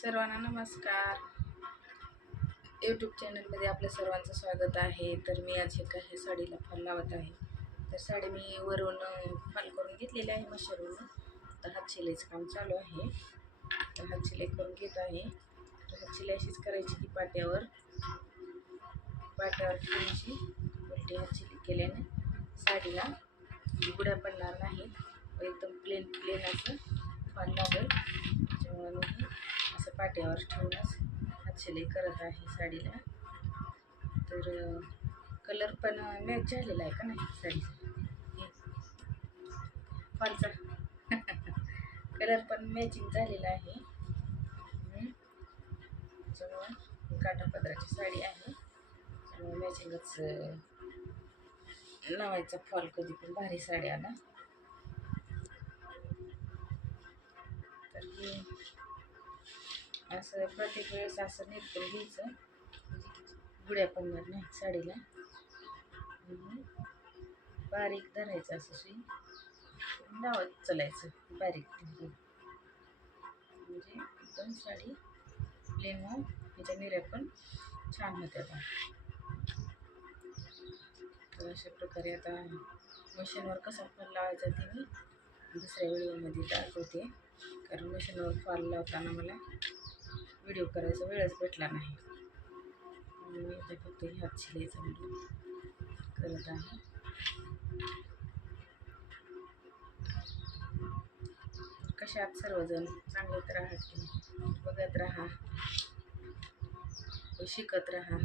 सर्वांना नमस्कार. यूट्यूब चॅनलमध्ये आपल्या सर्वांचं स्वागत आहे. तर मी आज एका ह्या साडीला फॉल लावत आहे. तर साडी मी वरून फॉल करून घेतलेली आहे मशरूम तर हात शिलाईचं काम चालू आहे. तर हात शिलाई करून घेत आहे. तर हात शिलाई अशीच करायची की पाट्यावर पाट्यावर ठेवायची उलटी हात शिलाई केल्याने साडीला गुड्या पडणार नाही एकदम प्लेन प्लेन असं फॉल लागेल. असं पाट्यावर ठेवूनच हातशिलाई करत आहे साडीला. तर कलर पण मॅच झालेला आहे का नाही साडीचा? फॉलचा कलर पण मॅचिंग झालेला आहे. हम्म. त्याच्यामुळं साडी आहे. त्यामुळे मॅचिंगच लावायचा फॉल कधी पण भारी साडी आला तर असं प्रत्येक वेळेस असं निरकून घ्यायचं. म्हणजे गुड्या पडणार नाही साडीला. बारीक धरायचं असं सुई. लावत चलायचं बारीक म्हणजे एकदम साडी प्लेन होऊन त्याच्या निर्या पण छान होत्या तर अशा प्रकारे आता मशीनवर कसा फॉल लावायचा ते मी दुसऱ्या व्हिडिओमध्ये दाखवते. कारण मशीनवर फॉल लावताना मला व्हिडिओ करायचा वेळच भेटला नाही. मी इथे फक्त ह्याच शिलाईचा व्हिडिओ करत आहे. कशा आहात सर्वजण चांगलेच राहा की बघत राहा. शिकत राहा.